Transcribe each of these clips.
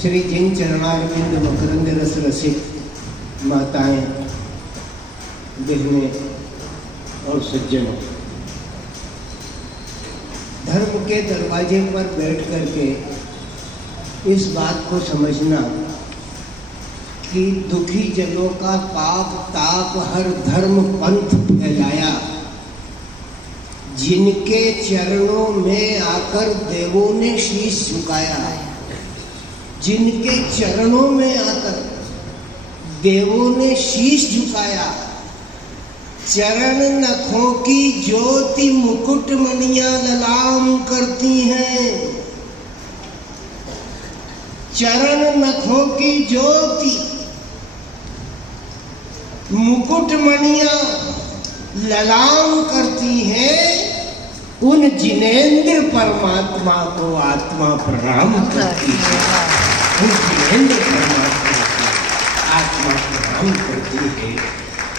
श्री जिन चरणारविंद मकरंद रस रसिक माताएं, बहनें और सज्जनों, धर्म के दरवाजे पर बैठ करके इस बात को समझना कि दुखी जनों का पाप ताप हर धर्म पंथ फैलाया, जिनके चरणों में आकर देवों ने शीश झुकाया, जिनके चरणों में आकर देवों ने शीश झुकाया। चरण नखों की ज्योति मुकुट मणियां ललाम करती हैं, चरण नखों की ज्योति मुकुट मणियां ललाम करती हैं। उन जिनेंद्र परमात्मा को आत्मा प्रणाम करती है, उन जिनेंद्र परमात्मा को आत्मा प्रणाम करती है।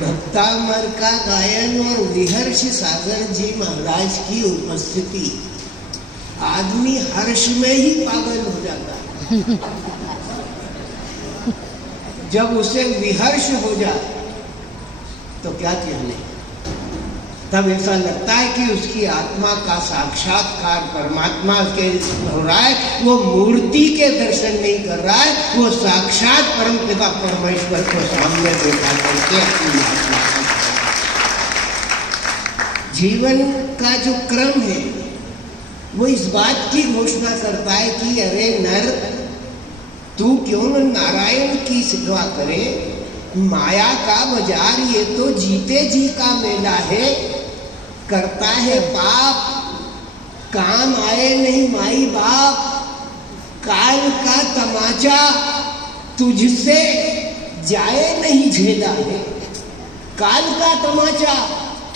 भक्तामर का गायन और विहर्ष सागर जी महाराज की उपस्थिति, आदमी हर्ष में ही पागल हो जाता है। जब उसे विहर्ष हो जाए तो क्या कहने, तब ऐसा लगता है कि उसकी आत्मा का साक्षात्कार परमात्मा के हो रहा है। वो मूर्ति के दर्शन नहीं कर रहा है, वो साक्षात परमपिता परमेश्वर को सामने देखा करके अपनी आत्मा का जीवन का जो क्रम है वो इस बात की घोषणा करता है कि अरे नर, तू क्यों न नारायण की सेवा करे। माया का बाजार ये तो जीते जी का मेला है, करता है पाप, काम आए नहीं माई बाप। काल का तमाचा तुझसे जाए नहीं झेला है, काल का तमाचा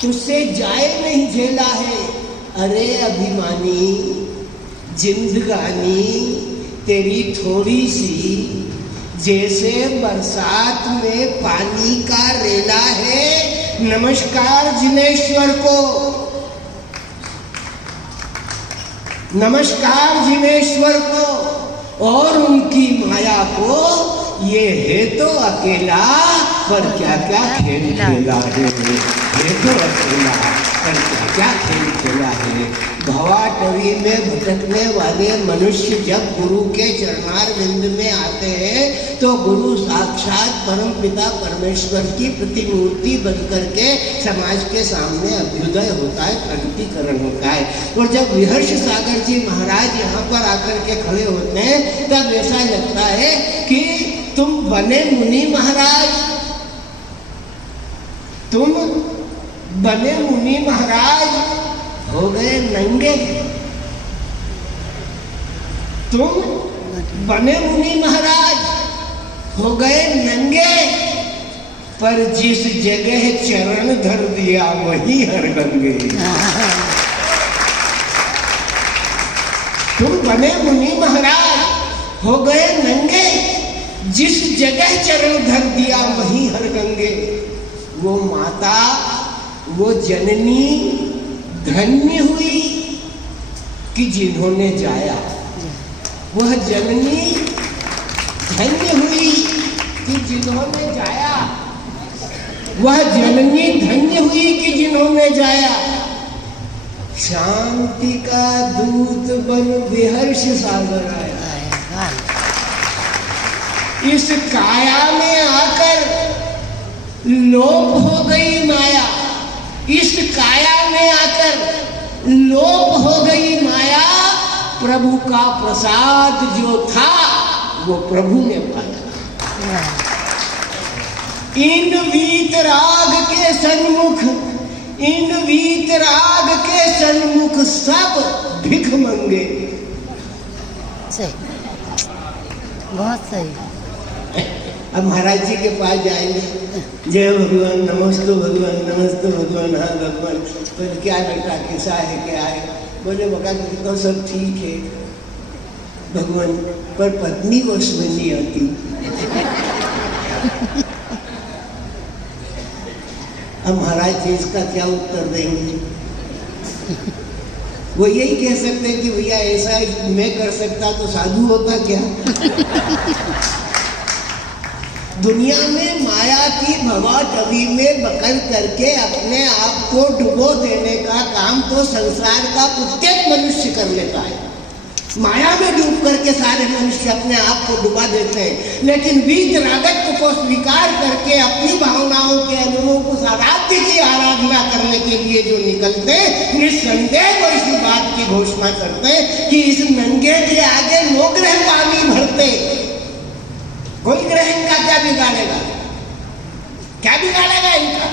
तुझसे जाए नहीं झेला है। अरे अभिमानी, जिंदगानी तेरी थोड़ी सी जैसे बरसात में पानी का रेला है। नमस्कार जिनेश्वर को, नमस्कार जिनेश्वर को और उनकी माया को। ये है तो अकेला पर क्या क्या खेल खेला है, ये तो अकेला पर क्या क्या खेल खेला है। भवाटवी में भटकने वाले मनुष्य जब गुरु के चरणारविंद में आते हैं तो गुरु साक्षात परमपिता परमेश्वर की प्रतिमूर्ति बनकर के समाज के सामने अभ्युदय होता है, प्रकटीकरण होता है। और जब विहर्ष सागर जी महाराज यहाँ पर आकर के खड़े होते हैं तब ऐसा लगता है कि तुम बने मुनि महाराज, तुम बने मुनि महाराज हो गए नंगे। तुम बने मुनि महाराज हो गए नंगे, पर जिस जगह चरण धर दिया वही हर गंगे। तुम बने मुनि महाराज हो गए नंगे, जिस जगह चरण धर दिया वही हर गंगे। वो माता, वो जननी धन्य हुई कि जिन्होंने जाया, वह जननी धन्य हुई कि जिन्होंने जाया, वह जननी धन्य हुई कि जिन्होंने जाया। शांति का दूत बन विहर्ष सागर आया, इस काया में आकर लोप हो गई माया, इस काया में आकर लोप हो गई माया। प्रभु का प्रसाद जो था वो प्रभु ने पाया। इन वीतराग के सन्मुख, इन वीतराग के सन्मुख सब भिख मंगे। सही, बहुत सही। अब महाराज जी के पास जाएंगे, जय भगवान, नमस्ते भगवान, नमस्ते भगवान। हाँ भगवान, बोले क्या बेटा कैसा है, क्या है? बोले बका तो सब ठीक है भगवान, पर पत्नी वश में नहीं आती। अब महाराज जी इसका क्या उत्तर देंगे? वो यही कह सकते हैं कि भैया ऐसा मैं कर सकता तो साधु होता क्या। दुनिया में माया की भवाटवी में बकल करके अपने आप को डुबो देने का काम तो संसार का प्रत्येक मनुष्य कर लेता है। माया में डूब करके सारे मनुष्य अपने आप को डुबा देते हैं, लेकिन वीत रागत्व को स्वीकार करके अपनी भावनाओं के अनुरूप उस आराध्य की आराधना करने के लिए जो निकलते, निस्संदेह वो इसी बात की घोषणा करते कि इस नंगे के आगे नो ग्रह पानी भरते। कोई ग्रह इनका क्या बिगाड़ेगा, क्या बिगाड़ेगा इनका।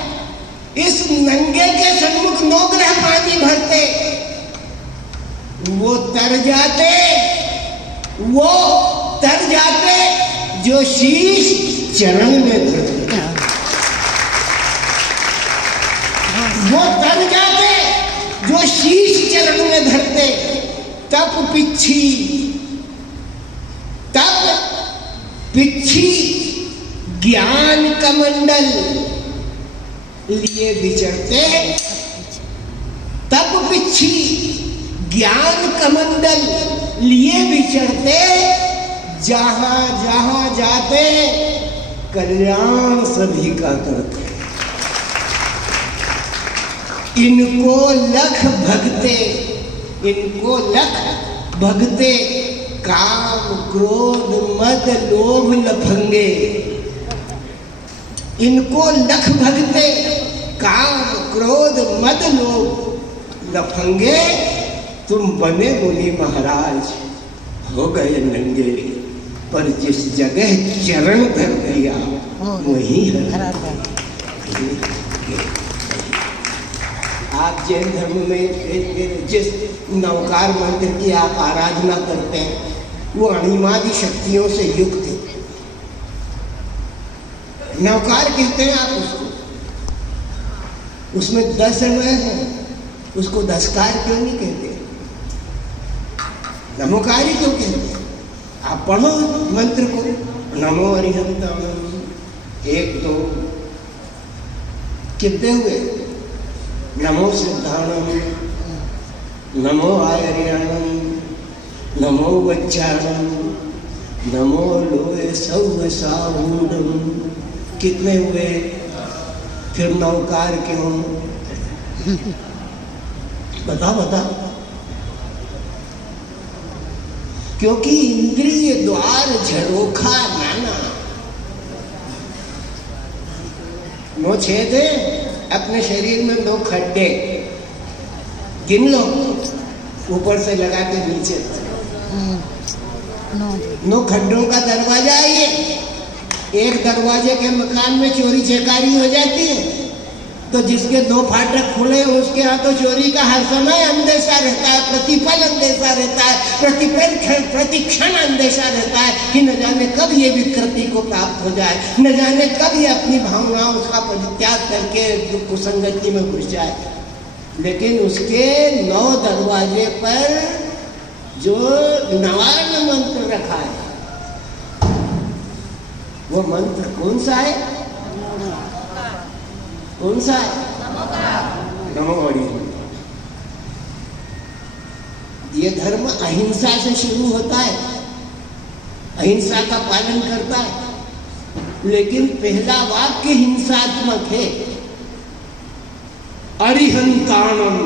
इस नंगे के सन्मुख नो ग्रह पानी भरते, वो तर जाते जो शीश चरण में धरते। वो तर जाते जो शीश चरण में धरते। तप पिच्छी ज्ञान कमंडल लिए विचरते। तप पिच्छी ज्ञान कमंडल लिए विचरते, जहां जहां जाते कल्याण सभी का करते। इनको लख भगते काम क्रोध मद लोभ लफंगे। इनको लख भगते काम क्रोध मद लोभ लफंगे। तुम बने मुनि महाराज हो गए नंगे, पर जिस जगह चरण धर दिया वही है। आप जैन धर्म में जिस नवकार मंत्र की आप आराधना करते हैं वो अणिमादि शक्तियों से युक्त है। नवकार कहते हैं आप उसको, उसमें 10 अण्वय है, उसको 10कार क्यों नहीं कहते, नमोकारी क्यों कहते। आप पढ़ो मंत्र को, नमो अरिहंतम 1 2 कितने हुए, नमो सिद्धाणम, नमो आयर्याणम, नमो वज्जाणम, नमो लोए सौव साहूणम, कितने हुए। फिर नवकार क्यों, बता। क्योंकि इंद्रिय द्वार झरोखा नाना। नो छेद अपने शरीर में 9 खड्डे गिन लो, ऊपर से लगा के नीचे। 9 खड्डों का दरवाजा है ये। एक दरवाजे के मकान में चोरी चकारी हो जाती है तो जिसके 2 फाटक खुले उसके यहाँ तो चोरी का हर समय अंदेशा रहता है, प्रतिपल अंदेशा रहता है, प्रतिक्षण अंदेशा रहता है कि न जाने कब ये विकृति को प्राप्त हो जाए, न जाने कब ये अपनी भावनाओं का परित्याग करके कुसंगति में घुस जाए। लेकिन उसके 9 दरवाजे पर जो नवार्ण मंत्र रखा है वो मंत्र कौन सा है, कौन सा है, नमो अरिहंतम। ये धर्म अहिंसा से शुरू होता है, अहिंसा का पालन करता है, लेकिन पहला वाक्य हिंसात्मक है। अरिहंताणम,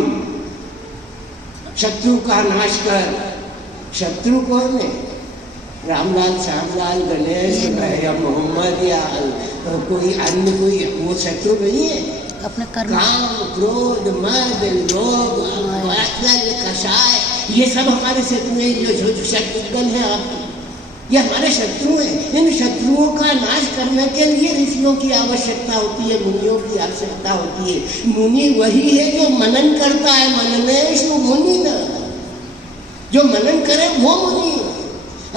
शत्रु का नाश कर। शत्रु कौन है, रामलाल, श्यामलाल, गणेश या मोहम्मद या कोई अन्य, कोई वो शत्रु नहीं है। अपने कर्म, काम क्रोध मद लोभ कषाय, ये सब हमारे शत्रु हैं। जो शत्रुघ्न है आपके, ये हमारे शत्रु हैं। इन शत्रुओं का नाश करने के लिए ऋषियों की आवश्यकता होती है, मुनियों की आवश्यकता होती है। मुनि वही है जो मनन करता है, मननेषु मुनि न, जो मनन करे वो मुनि।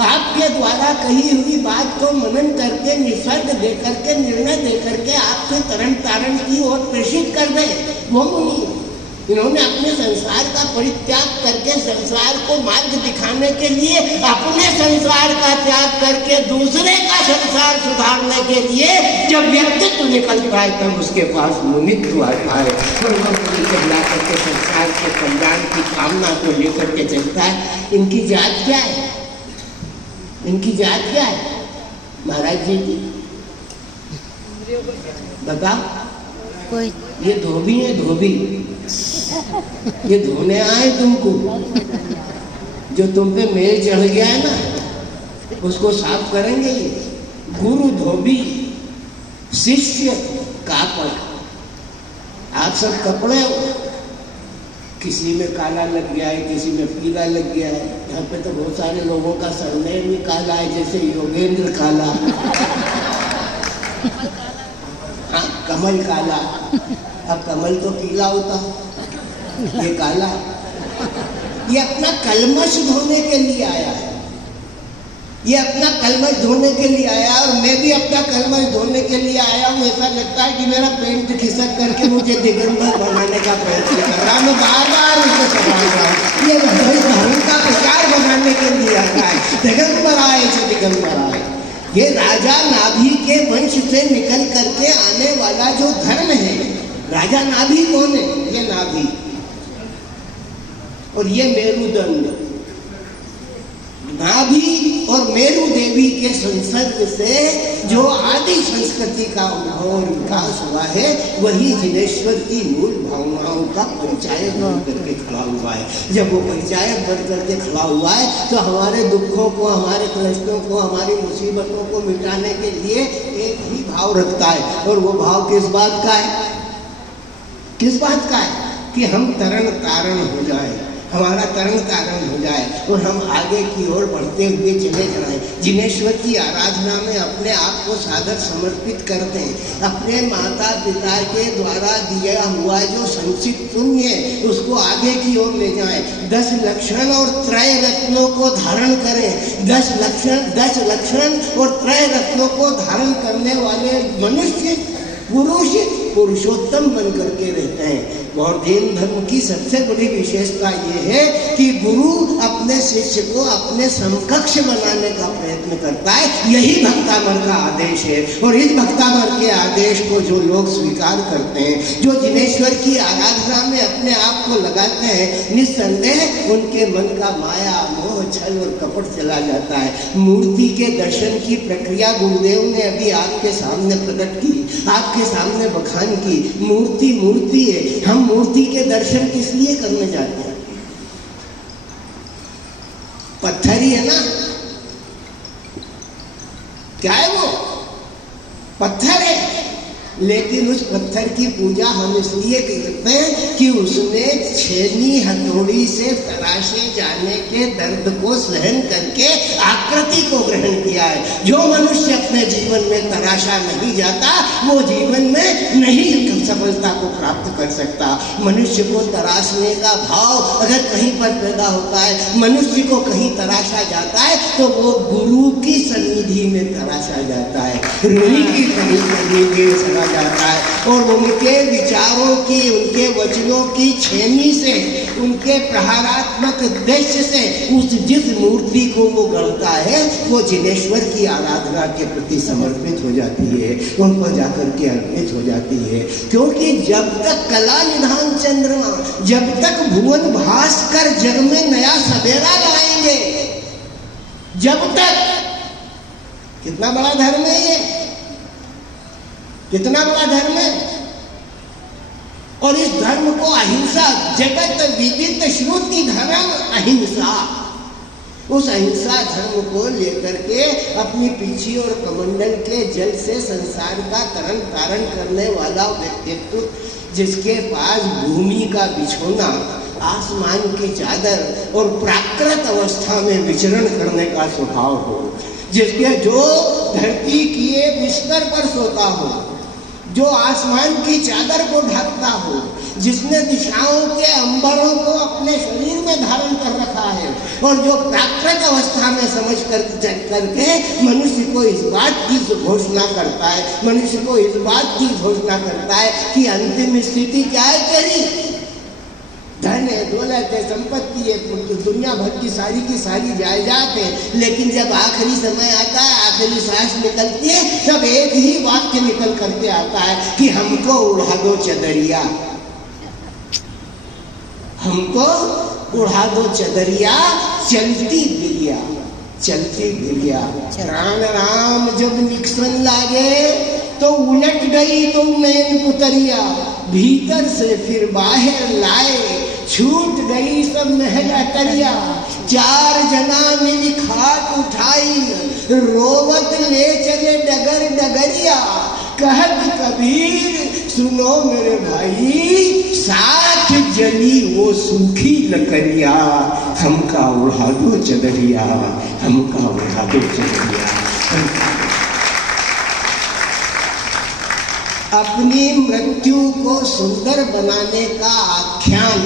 आपके द्वारा कही हुई बात को मनन करके निष्कर्ष दे करके निर्णय दे करके आपके तरण तारण की ओर प्रेषित कर दे वो मुनि। इन्होंने अपने संसार का परित्याग करके संसार को मार्ग दिखाने के लिए अपने संसार का त्याग करके दूसरे का संसार सुधारने के लिए जब व्यक्तित्व निकलता है तब उसके पास मुनित्व आता है और वह मुनि कहला करके संसार के कल्याण की कामना को लेकर के चलता है। इनकी जात क्या है? इनकी जात क्या है महाराज जी की? बताओ। कोई ये धोबी है, धोबी। ये धोने आए तुमको, जो तुम पे मेल चढ़ गया है ना उसको साफ करेंगे ये। गुरु धोबी, शिष्य कापड़। आप सब कपड़े हो, किसी में काला लग गया है, किसी में पीला लग गया है। यहाँ पे तो बहुत सारे लोगों का सरनेम भी काला है, जैसे योगेंद्र काला, हाँ कमल काला। अब कमल तो पीला होता, ये काला। ये अपना कलमश धोने के लिए आया है, ये अपना कलमश धोने के लिए आया। और मैं भी अपना कलमश धोने के लिए आया हूँ। ऐसा लगता है कि मेरा पेंट खिसक करके मुझे दिगंबर बनाने का प्रयत्न कर रहा। मैं बार बार उसे संभाल रहा हूँ। ये धर्म का प्रचार बनाने के लिए आ रहा है। दिगंबर आए से दिगंबर आए। ये राजा नाभि के वंश से निकल करके आने वाला जो धर्म है, राजा नाभि कौन है? ये नाभि और ये मेरुदंड। नाभि और मेरु देवी के संसर्ग से जो आदि संस्कृति का उद्भव और विकास हुआ है, वही जिनेश्वर की मूल भावनाओं का परिचायक बन करके खड़ा हुआ है। जब वो परिचायक बन करके खड़ा हुआ है तो हमारे दुखों को, हमारे कष्टों को, हमारी मुसीबतों को मिटाने के लिए एक ही भाव रखता है। और वो भाव किस बात का है? किस बात का है? कि हम तरण तारण हो जाए, हमारा तरण तारण हो जाए और हम आगे की ओर बढ़ते हुए चले जाएं। जिनेश्वर की आराधना में अपने आप को सादर समर्पित कर दें। अपने माता पिता के द्वारा दिया हुआ जो संचित पुण्य है उसको आगे की ओर ले जाएं। 10 लक्षण और त्रय रत्नों को धारण करें। 10 लक्षण और त्रय रत्नों को धारण करने वाले मनुष्य, पुरुष पुरुषोत्तम बन करके रहते हैं। और जैन धर्म की सबसे बड़ी विशेषता ये है कि गुरु अपने शिष्य को अपने समकक्ष बनाने का प्रयत्न करता है। यही भक्तामर का आदेश है। और इस भक्तामर के आदेश को जो लोग स्वीकार करते हैं, जो जिनेश्वर की आराधना में अपने आप को लगाते हैं, निस्संदेह उनके मन का माया, मोह, छल और कपट चला जाता है। मूर्ति के दर्शन की प्रक्रिया गुरुदेव ने अभी आपके सामने प्रकट की, आपके सामने बखान की। मूर्ति मूर्ति है। हम मूर्ति के दर्शन किस लिए करने जाते हैं? पत्थर ही है ना, क्या है वो? पत्थर है। लेकिन उस पत्थर की पूजा हम इसलिए करते हैं कि उसने छेनी हथौड़ी से तराशे जाने के दर्द को सहन करके आकृति को ग्रहण किया है। जो मनुष्य अपने जीवन में तराशा नहीं जाता वो जीवन में नहीं सफलता को प्राप्त कर सकता। मनुष्य को तराशने का भाव अगर कहीं पर पैदा होता है, मनुष्य को कहीं तराशा जाता है तो वो गुरु की सन्निधि में तराशा जाता है, रूही की सन्निधि में चला जाता है। और उनके विचारों की, उनके वचनों की छेनी से, उनके प्रहारात्मक दृश्य से उस जिस मूर्ति को वो गढ़ता है वो जिनेश्वर की आराधना के प्रति समर्पित हो जाती है, उन पर जाकर के अर्पित हो जाती है। क्योंकि जब तक कला निधान चंद्रमा, जब तक भुवन भास्कर जग में नया सवेरा लाएंगे, जब तक, कितना बड़ा धर्म है ये, कितना बड़ा धर्म है। और इस धर्म को अहिंसा, जगत विदित श्रुति धर्म अहिंसा, उस अहिंसा धर्म को लेकर के अपनी पीछी और कमंडल के जल से संसार का तरण तारण करने वाला व्यक्तित्व, जिसके पास भूमि का बिछोना, आसमान की चादर और प्राकृत अवस्था में विचरण करने का स्वभाव हो, जिसके जो धरती किए बिस्तर पर सोता हो, जो आसमान की चादर को ढकता हो, जिसने दिशाओं के अंबरों को अपने शरीर में धारण कर रखा है और जो प्राकृत अवस्था में समझ करके मनुष्य को इस बात की घोषणा करता है, मनुष्य को इस बात की घोषणा करता है कि अंतिम स्थिति क्या है तेरी, है, दौलत है, संपत्ति है, दुनिया भर की सारी जायदाद है, लेकिन जब आखिरी समय आता है, आखिरी सांस निकलती है, तब एक ही वाक्य निकल करके आता है कि हमको उड़ा दो चदरिया, हमको उड़ा दो चदरिया, चलती बिरिया, चलती बिरिया। प्राण राम जब निकसन लागे तो उलट गई तो नैन पुतरिया, भीतर से फिर बाहर लाए, छूट गई सब महल अटरिया। 4 जना मिली खाट उठाई, रोवत ले चले डगर डगरिया। कहत कबीर सुनो मेरे भाई, साथ जली वो सूखी लकड़िया, हमका उड़ा दो चदरिया, हमका उड़ा दो चदरिया। अपनी मृत्यु को सुंदर बनाने का आख्यान।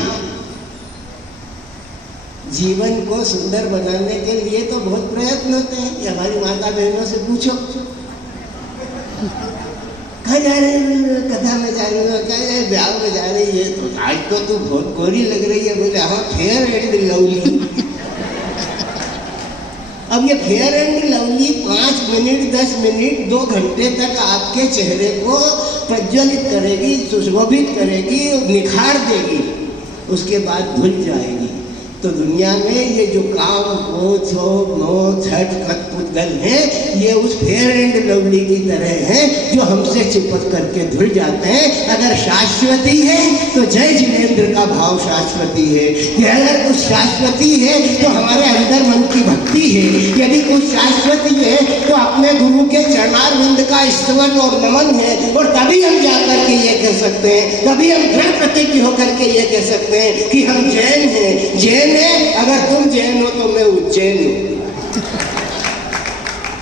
जीवन को सुंदर बनाने के लिए तो बहुत प्रयत्न होते हैं। ये हमारी माता बहनों से पूछो, कहाँ जा रहे हैं, कथा में जा रही हो, क्या ब्याह में जा रही है, तो आज तो तू बहुत गोरी लग रही है। बोले हाँ, फेयर एंड लवली। अब ये fair and lovely 5 minute 10 minute 2 घंटे तक आपके चेहरे को प्रज्वलित करेगी, सुशोभित करेगी, निखार देगी, उसके बाद धुल जाएगी। तो दुनिया में ये जो काम क्रोध शोभ मोह छठ खतपुतगल है, ये उस फेयर एंड लवली की तरह है जो हमसे चिपक करके धुल जाते हैं। अगर शाश्वती है तो जय जिनेंद्र का भाव शाश्वती है। कि अगर कुछ शाश्वती है तो हमारे अंदर मन की भक्ति है। यदि कुछ शाश्वती है तो अपने गुरु के चरणारविंद का स्तवन और नमन है। और तभी हम जाकर के ये कह सकते हैं, तभी हम दृढ़ प्रतिज्ञ होकर के ये कह सकते हैं कि हम जैन हैं। जैन है, अगर तुम जैन हो तो मैं उज्जैन हूं।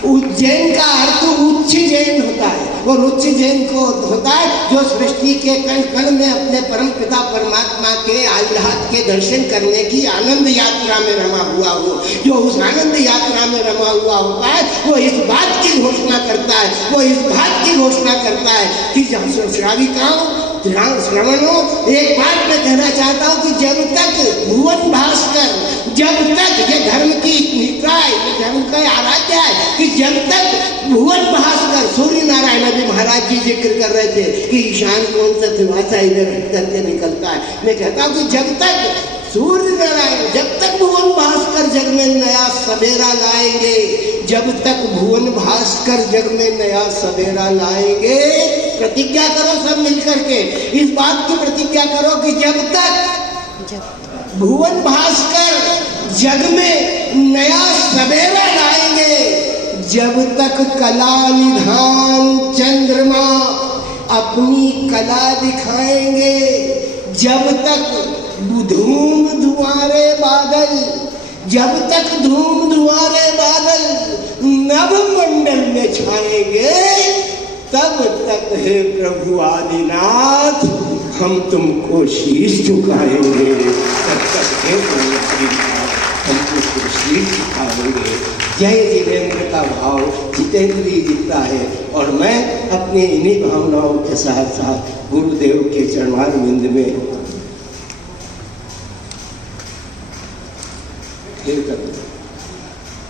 उज्जैन का अर्थ उच्च जैन होता है, और उच्च जैन को होता है जो सृष्टि के कण कण में अपने परम पिता परमात्मा के आह्लाद के दर्शन करने की आनंद यात्रा में रमा हुआ हो। जो उस आनंद यात्रा में रमा हुआ होता है वो इस बात की घोषणा करता है, वो इस बात की घोषणा करता है कि जब श्राविकाओं श्रवणों, एक बात मैं कहना चाहता हूँ कि जब तक भुवन भास्कर, जब तक ये धर्म की निकाय, ये धर्म का आराध्य है कि जब तक भुवन भास्कर, सूर्य नारायण अभी महाराज जी जिक्र कर रहे थे कि ईशान कौन सा त्रिभाषा इधर करके निकलता है। मैं कहता हूँ कि जब तक सूर्य नारायण, जब तक भुवन भास्कर जग में नया सवेरा लाएंगे, जब तक भुवन भास्कर जग में नया सवेरा लाएंगे, प्रतिज्ञा करो सब मिलकर के, इस बात की प्रतिज्ञा करो कि जब तक भुवन भास्कर जग में नया सवेरा लाएंगे, जब तक कला निधान चंद्रमा अपनी कला दिखाएंगे, जब तक धूम धुआरे बादल, जब तक धूम धुआरे बादल नभ मंडल में छाएंगे, तब तक हे प्रभु आदिनाथ हम तुमको शीश झुकाएंगे। तब तक हे प्रभु आदिनाथ हम तुमको शीश झुकाएंगे। जय जिनेंद्र का भाव जितेंद्रीय जीता है। और मैं अपनी इन्हीं भावनाओं के साथ साथ गुरुदेव के चरणारविंद में फिर करूँ।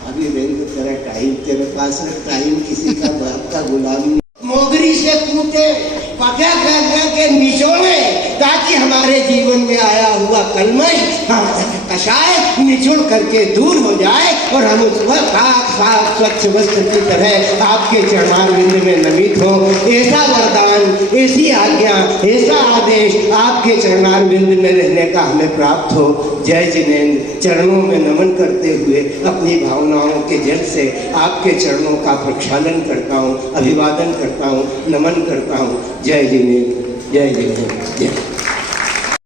अभी रेंद्र तेरा टाइम, तेरे पास टाइम किसी का बाप का गुलाम मोगरी से कूटे, पका कर के निचोड़े, ताकि हमारे जीवन में आया हुआ कलमश कषाय निचोड़ करके दूर हो जाए और हम उस साफ स्वच्छ वस्त्र की तरह आपके चरणारविंद में नमित हो। ऐसा वरदान, ऐसी आज्ञा, ऐसा आदेश आपके चरणारविंद में रहने का हमें प्राप्त हो। जय जिनेंद्र। चरणों में नमन करते हुए अपनी भावनाओं के जल से आपके चरणों का प्रक्षालन करता हूँ, अभिवादन करता हूँ, नमन करता हूँ। जय जिनेंद्र, जय जिनेंद्र, जय।